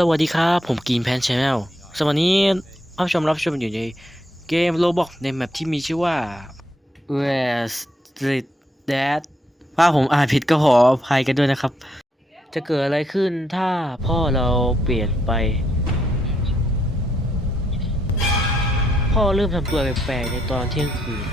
สวัสดีครับ ผมกีนแพนชาแนลสวัสดีรับชมรับชมอยู่ในเกมโลบอกในแมปที่มีชื่อว่า Where Street Dad ถ้าผมอ่านผิดก็ขออภัยกันด้วยนะครับ จะเกิดอะไรขึ้นถ้าพ่อเราเปลี่ยนไป พ่อเริ่มทำตัวแปลกๆในตอนเที่ยงคืน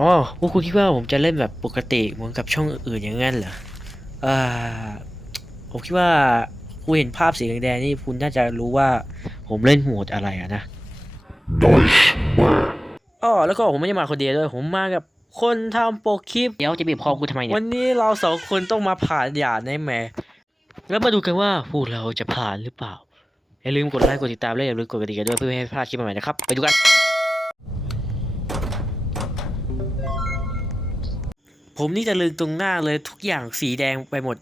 อ๋อพวกคุณคิดว่าผมจะเล่นแบบปกติเหมือนกับช่องอื่นๆอย่างนั้นเหรออ่าผมคิดว่าคุณเห็นภาพสีแดงๆนี่คุณน่าจะรู้ว่าผมเล่นโหมดอะไรอะนะ Nice work. อ๋อแล้วก็ผมไม่ได้มาคนเดียวด้วยผมมากับคนทำโปรคลิป เดี๋ยวจะบีบคอกูทำไมเนี่ย วันนี้เราสองคนต้องมาผ่านด่านในแหมแล้วมาดูกันว่าพวกเราจะผ่านหรือเปล่า อย่าลืมกดไลค์กดติดตามและอย่าลืมกดกระดิ่งกันด้วยเพื่อไม่ให้พลาดคลิปใหม่ๆนะครับ ไปดูกัน ผมนี่จะลืมตรงหน้าเลยทุกอย่างสีแดงไปหมด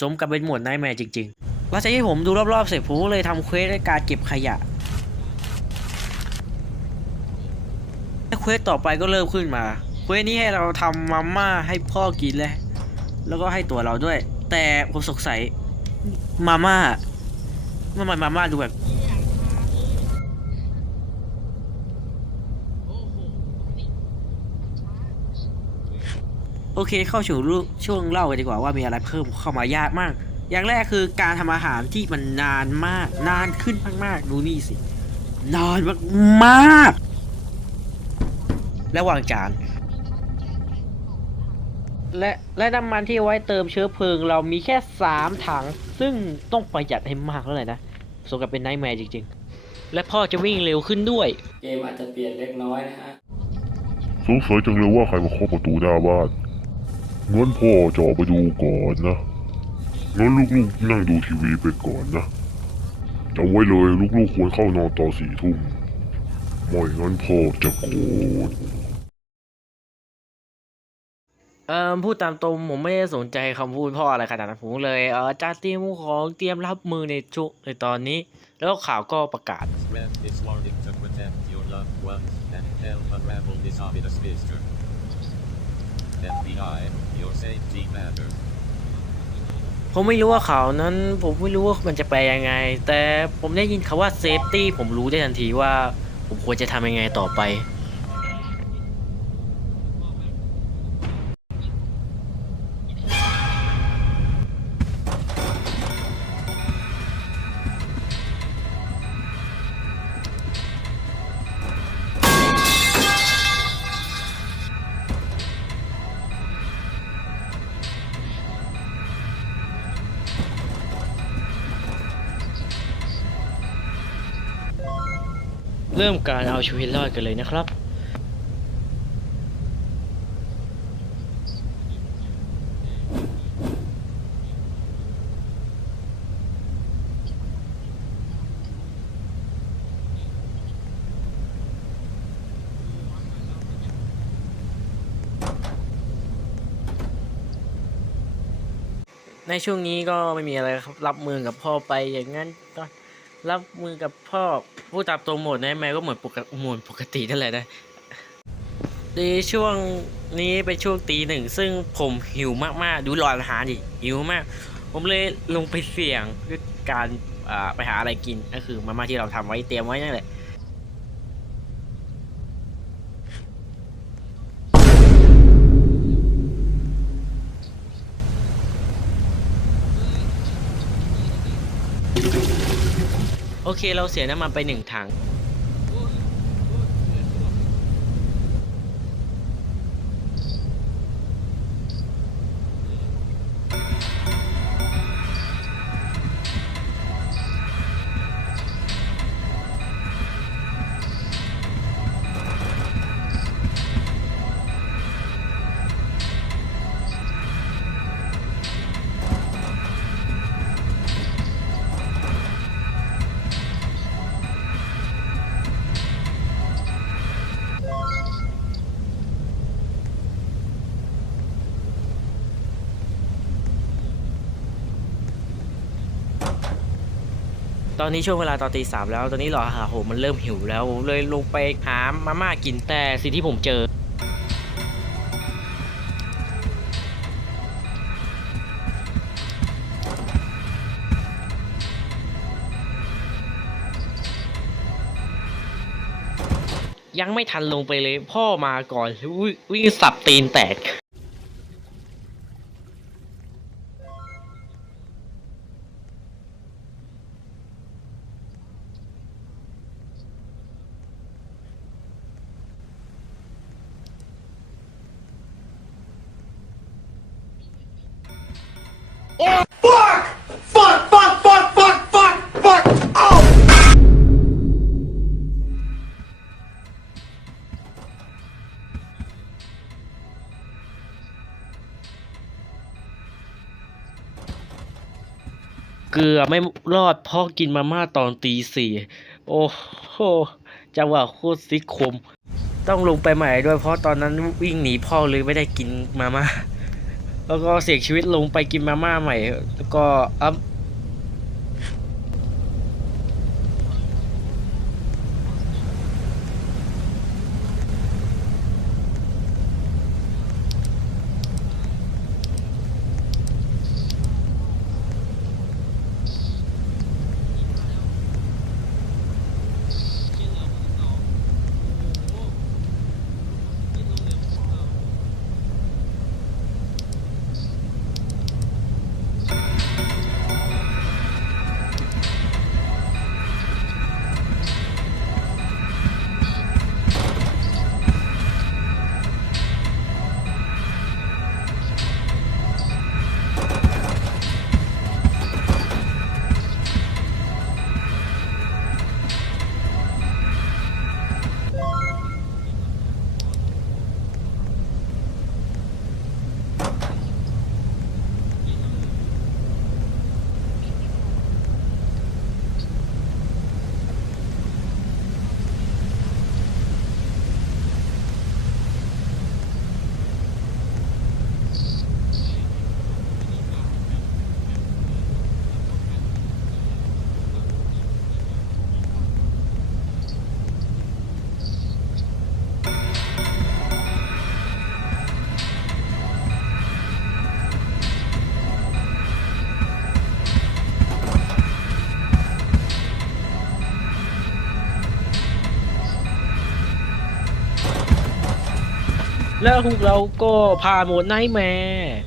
สมกับเป็นหมวดไนท์แมร์จริงๆหลังจากที่ผมดูรอบๆเสร็จผมก็เลยทำเควสในการเก็บขยะและเควสต่อไปก็เริ่มขึ้นมาเควสนี้ให้เราทำมาม่าให้พ่อกินเลยแล้วก็ให้ตัวเราด้วย แต่ผมสงสัยมาม่าทำไมมาม่าดูแบบ โอเคเข้าสู่รูช่วงเล่ากันดีกว่าว่ามีอะไรเพิ่มเข้ามายากมาก อย่างแรกคือการทำอาหารที่มันนานมาก นานขึ้นมากๆดูนี่สิ นานมากๆและวางจาน และและน้ำมันที่ไว้เติมเชื้อเพลิง เรามีแค่สามถัง ซึ่งต้องประหยัดให้มากแล้วเลยนะสมกับเป็นไนท์แมร์จริงๆ และพ่อจะวิ่งเร็วขึ้นด้วย เกมอาจจะเปลี่ยนเล็กน้อยนะฮะสงสัยจังเลยว่าใครมาเคาะประตูหน้าบ้าน งั้นพ่อจะออกไปดูก่อนนะงั้นลูกๆนั่งดูทีวีไปก่อนนะจำไว้เลยลูกๆควรเข้านอนตอนสี่ทุ่มไม่งั้นพ่อจะโกรธเอ่อพูดตามตรงผมไม่ได้สนใจคำพูดพ่ออะไรขนาดนั้นผมเลยเออจะเตรียมของเตรียมรับมือในชุในตอนนี้ แล้วข่าวก็ประกาศ Spread this warning to protect your loved ones and help unravel this ominous mystery. FBI, your safety matters. ผมไม่รู้ว่าข่าวนั้น ผมไม่รู้ว่ามันจะแปลยังไง แต่ผมได้ยินคาว่าเซฟตี้ผมรู้ได้ทันทีว่า ผมควรจะทำยังไงต่อไป เริ่มการเอาชีวิตรอดกันเลยนะครับ ในช่วงนี้ก็ไม่มีอะไรครับรับมือกับพ่อไปอย่างนั้นก็ รับมือกับพ่อผู้ตามตรงหมดนะแม่ก็เหมือนปกติหมุนปกตินั่นแหละนะดีช่วงนี้เป็นช่วงตีหนึ่ง ซึ่งผมหิวมากๆ ดูหลอนอาหารดิหิวมาก ผมเลยลงไปเสี่ยงด้วยการไปหาอะไรกินก็คือมาม่าที่เราทำไว้เตรียมไว้นั่นแหละ โอเคเราเสียน้ำมันไปหนึ่งถัง ตอนนี้ช่วงเวลาตอนตีสามแล้ว ตอนนี้หลอหาโหมันเริ่มหิวแล้ว เลยลงไปหามาม่ากินแต่สิ่งที่ผมเจอ ยังไม่ทันลงไปเลย พ่อมาก่อนวิ่งสับตีนแตก เกือบไม่รอดเพ่อกินมาม่าตอนตีสี่โอ้โหจังหวะโคตรซิคม ต้องลงไปใหม่ด้วยเพราะตอนนั้นวิ่งหนีพ่อเลยไม่ได้กินมาม่า แล้วก็เสียชีวิตลงไปกินมาม่าใหม่ แล้วก็อัพ แล้วพวกเราก็พาหมดไนท์แมร์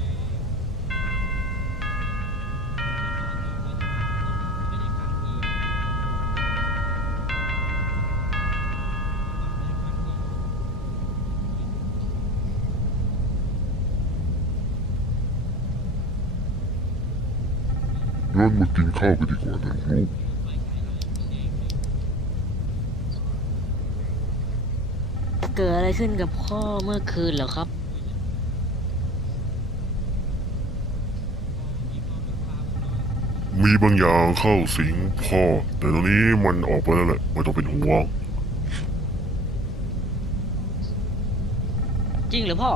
งั้นมากินข้าวกันดีกว่านะลูก เกิดอะไรขึ้นกับพ่อเมื่อคืนเหรอครับ มีบางอย่างเข้าสิงพ่อ แต่ตอนนี้มันออกไปแล้วแหละไม่ต้องเป็นห่วง จริงเหรือพ่อ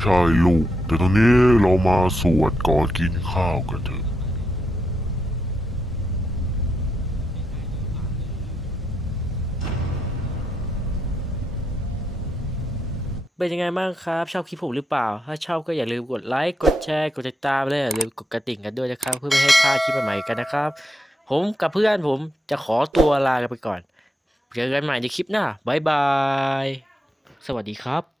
ใช่ลูก แต่ตอนนี้เรามาสวดก่อนกินข้าวกันเถอะ เป็นยังไงบ้างครับ ชอบคลิปผมหรือเปล่า ถ้าชอบก็อย่าลืมกดไลค์ กดแชร์ กดติดตามและอย่าลืมกดกระดิ่งกันด้วยนะครับ เพื่อไม่ให้พลาดคลิปใหม่ๆกันนะครับ ผมกับเพื่อนผมจะขอตัวลากันไปก่อน เจอกันใหม่ในคลิปหน้า บ๊ายบาย สวัสดีครับ